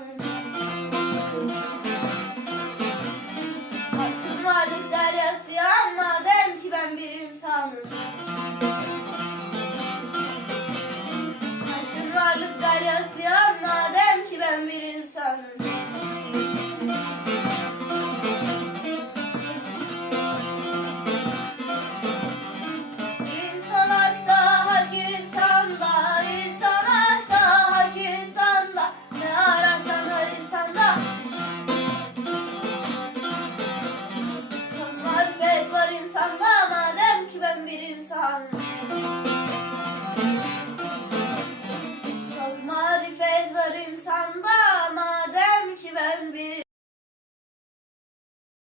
insanım. Hakkın varlık deryası ya, madem ki ben bir insanım. Hakkın varlık deryası ya, madem ki ben bir insanım. İnsan hakta, hak insanda, insan hakta, hak insanda. Ne ararsan ar insanda. Çok marifet var insanda, madem ki ben bir insanım. Çok marifet var insanda,